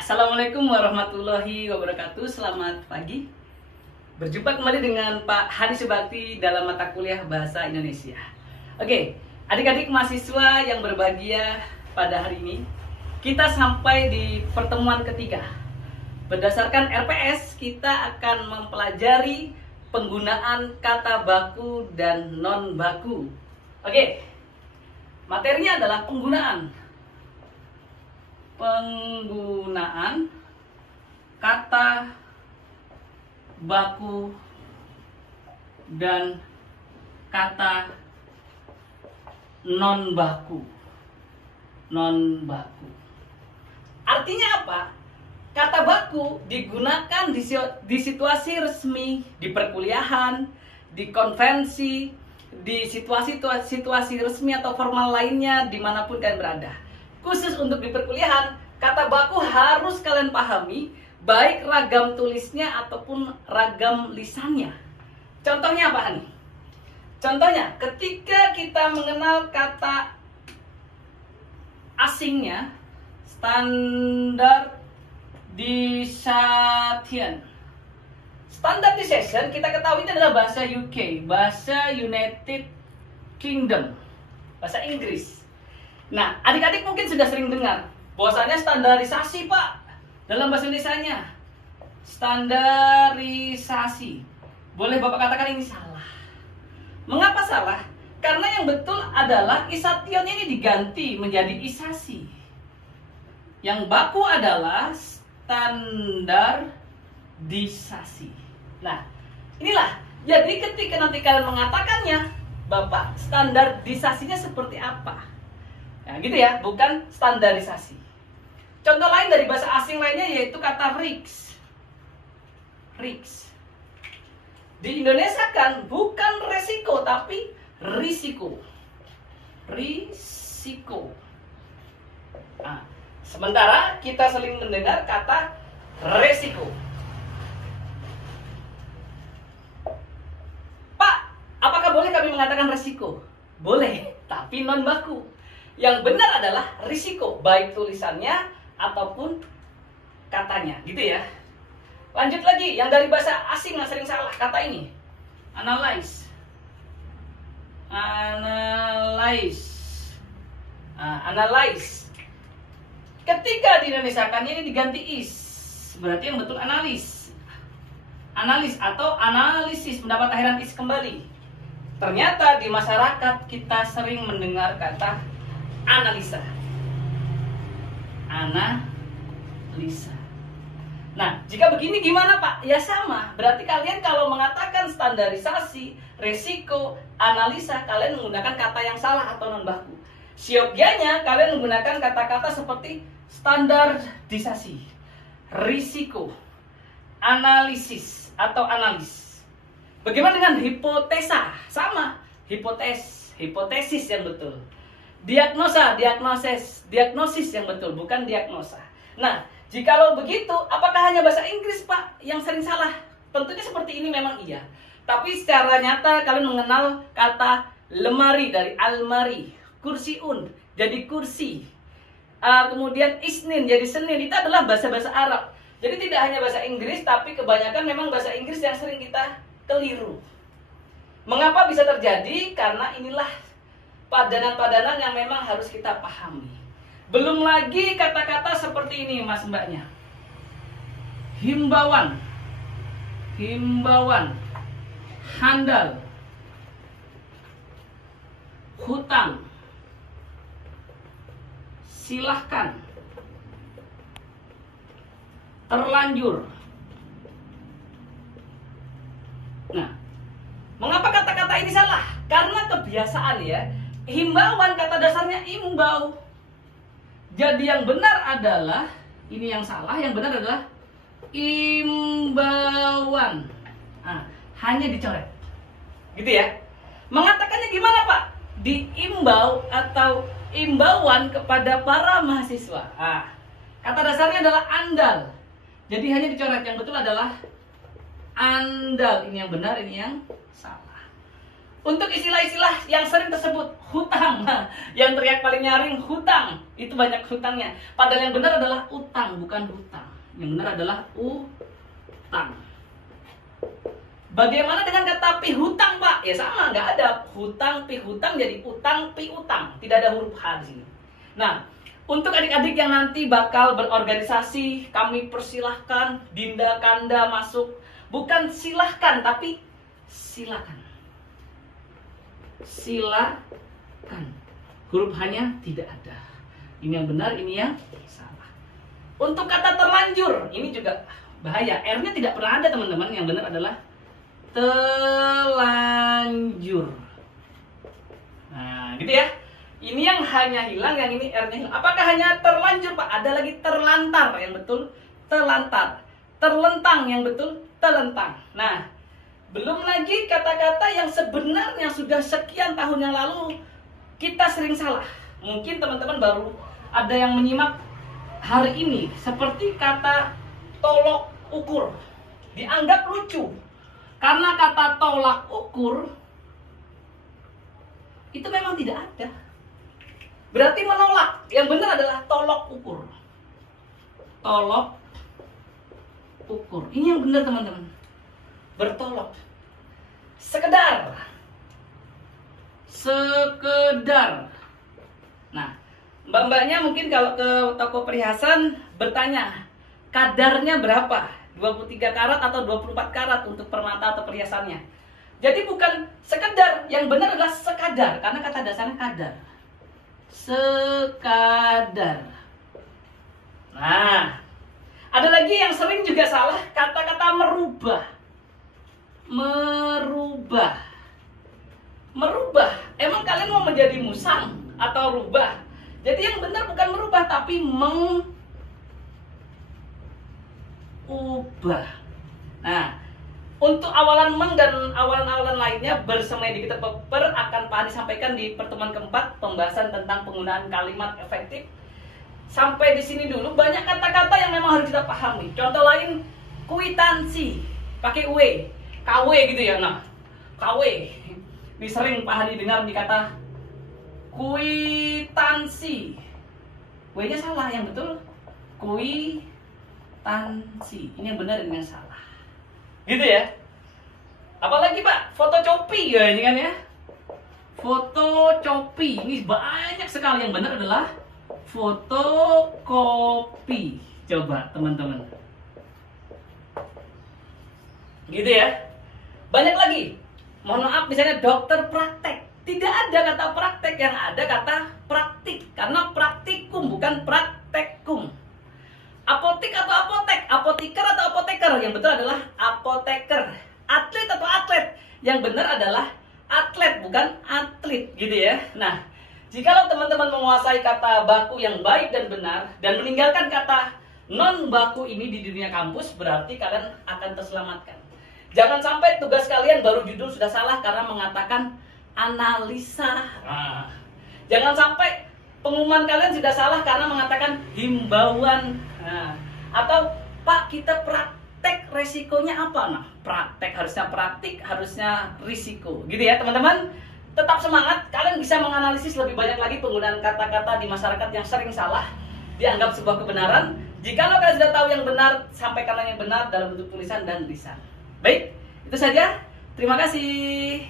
Assalamualaikum warahmatullahi wabarakatuh. Selamat pagi. Berjumpa kembali dengan Pak Hadi Subakti dalam mata kuliah Bahasa Indonesia. Oke, adik-adik mahasiswa yang berbahagia, pada hari ini kita sampai di pertemuan ketiga. Berdasarkan RPS, kita akan mempelajari penggunaan kata baku dan non baku. Oke, materinya adalah penggunaan kata baku dan kata non baku. Artinya apa? Kata baku digunakan di situasi resmi, di perkuliahan, di konvensi, di situasi resmi atau formal lainnya dimanapun kalian berada. Khusus untuk di perkuliahan, kata baku harus kalian pahami, baik ragam tulisnya ataupun ragam lisannya. Contohnya apa nih? Contohnya, ketika kita mengenal kata asingnya, standardization. Standardization kita ketahui itu adalah bahasa UK, bahasa United Kingdom, bahasa Inggris. Nah, adik-adik mungkin sudah sering dengar bahwasanya standarisasi, Pak, dalam bahasa Indonesianya. Standarisasi. Boleh Bapak katakan ini salah. Mengapa salah? Karena yang betul adalah isationnya ini diganti menjadi isasi. Yang baku adalah standarisasi. Nah, inilah. Jadi ketika nanti kalian mengatakannya, Bapak, standarisasinya seperti apa? Nah, gitu ya, bukan standarisasi. Contoh lain dari bahasa asing lainnya yaitu kata risk. Di Indonesia kan bukan resiko tapi risiko. Nah, sementara kita sering mendengar kata resiko. Pak, apakah boleh kami mengatakan resiko? Boleh, tapi non baku. Yang benar adalah risiko, baik tulisannya ataupun katanya, gitu ya. Lanjut lagi, yang dari bahasa asing yang sering salah, kata ini. Analyze. Ketika di Indonesiakannya ini diganti is, berarti yang betul analis. Analis atau analisis, mendapat akhiran is kembali. Ternyata di masyarakat kita sering mendengar kata analisa. Nah, jika begini gimana Pak? Ya sama. Berarti kalian kalau mengatakan standarisasi, resiko, analisa, kalian menggunakan kata yang salah atau non baku. Siogyanya kalian menggunakan kata-kata seperti standarisasi, risiko, analisis atau analis. Bagaimana dengan hipotesa? Sama. Hipotesis yang betul. Diagnosis yang betul, bukan diagnosa. Nah, jikalau begitu, apakah hanya bahasa Inggris, Pak, yang sering salah? Tentunya seperti ini memang iya. Tapi secara nyata kalian mengenal kata lemari dari almari, kursiun jadi kursi, kemudian isnin jadi senin, itu adalah bahasa-bahasa Arab. Jadi tidak hanya bahasa Inggris, tapi kebanyakan memang bahasa Inggris yang sering kita keliru. Mengapa bisa terjadi? Karena inilah padanan-padanan yang memang harus kita pahami. Belum lagi kata-kata seperti ini, Mas Mbaknya. Himbauan, handal, hutang, silahkan, terlanjur. Nah, mengapa kata-kata ini salah? Karena kebiasaan ya. Himbauan kata dasarnya imbau. Jadi yang benar adalah, ini yang salah, yang benar adalah imbauan. Nah, hanya dicoret. Gitu ya. Mengatakannya gimana Pak? Diimbau atau imbauan kepada para mahasiswa. Nah, kata dasarnya adalah andal. Jadi hanya dicoret, yang betul adalah andal. Ini yang benar, ini yang salah. Untuk istilah-istilah yang sering tersebut hutang, nah, yang teriak paling nyaring hutang, itu banyak hutangnya. Padahal yang benar adalah utang, bukan hutang. Yang benar adalah utang. Bagaimana dengan kata pihutang, Pak? Ya sama, nggak ada hutang pihutang jadi utang piutang. Tidak ada huruf H di sini. Nah, untuk adik-adik yang nanti bakal berorganisasi, kami persilahkan Dinda Kanda masuk. Bukan silahkan, tapi silakan. Silakan. Huruf H-nya tidak ada. Ini yang benar, ini yang salah. Untuk kata terlanjur, ini juga bahaya. R-nya tidak pernah ada, teman-teman. Yang benar adalah telanjur. Nah, gitu ya. Ini yang hanya hilang, yang ini R-nya hilang. Apakah hanya terlanjur, Pak? Ada lagi terlantar, yang betul telantar. Terlentang, yang betul telentang. Nah, belum lagi kata-kata yang sebenarnya sudah sekian tahun yang lalu kita sering salah. Mungkin teman-teman baru ada yang menyimak hari ini. Seperti kata tolok ukur. Dianggap lucu. Karena kata tolak ukur itu memang tidak ada. Berarti menolak. Yang benar adalah tolok ukur. Tolok ukur. Ini yang benar, teman-teman. Bertolok. Sekedar. Sekedar. Nah, mbak-mbaknya mungkin kalau ke toko perhiasan bertanya, kadarnya berapa? 23 karat atau 24 karat untuk permata atau perhiasannya. Jadi bukan sekedar, yang benar adalah sekadar, karena kata dasarnya kadar. Sekadar. Nah, ada lagi yang sering juga salah, kata-kata merubah. Merubah. Merubah. Emang kalian mau menjadi musang atau rubah? Jadi yang benar bukan merubah, tapi ubah. Nah, untuk awalan meng dan awalan-awalan lainnya bersemedi kita akan Pak Adi sampaikan di pertemuan keempat pembahasan tentang penggunaan kalimat efektif. Sampai di sini dulu. Banyak kata-kata yang memang harus kita pahami. Contoh lain, kwitansi pakai W, KW gitu ya. Nah, KW. Ini sering Pak Adi dengar di kata kwitansi. W-nya salah, yang betul kwitansi. Ini yang benar, ini yang salah. Gitu ya. Apalagi Pak, fotokopi ya ini kan ya. Fotokopi. Ini banyak sekali, yang benar adalah fotokopi. Coba teman-teman. Gitu ya. Banyak lagi. Mohon maaf, misalnya dokter praktek. Tidak ada kata praktek, yang ada kata praktik. Karena praktikum bukan praktekum. Apotik atau apotek, apotiker atau apoteker, yang betul adalah apoteker. Atlet atau atlet, yang benar adalah atlet bukan atlet, gitu ya. Nah, jikalau teman-teman menguasai kata baku yang baik dan benar dan meninggalkan kata non baku ini di dunia kampus, berarti kalian akan terselamatkan. Jangan sampai tugas kalian baru judul sudah salah karena mengatakan analisa. Nah, jangan sampai pengumuman kalian sudah salah karena mengatakan himbauan. Nah, atau Pak, kita praktek, resikonya apa? Nah, praktek harusnya praktik, harusnya risiko. Gitu ya teman-teman. Tetap semangat, kalian bisa menganalisis lebih banyak lagi penggunaan kata-kata di masyarakat yang sering salah dianggap sebuah kebenaran. Jikalau kalian sudah tahu yang benar, sampaikanlah yang benar dalam bentuk tulisan dan lisan. Baik, itu saja. Terima kasih.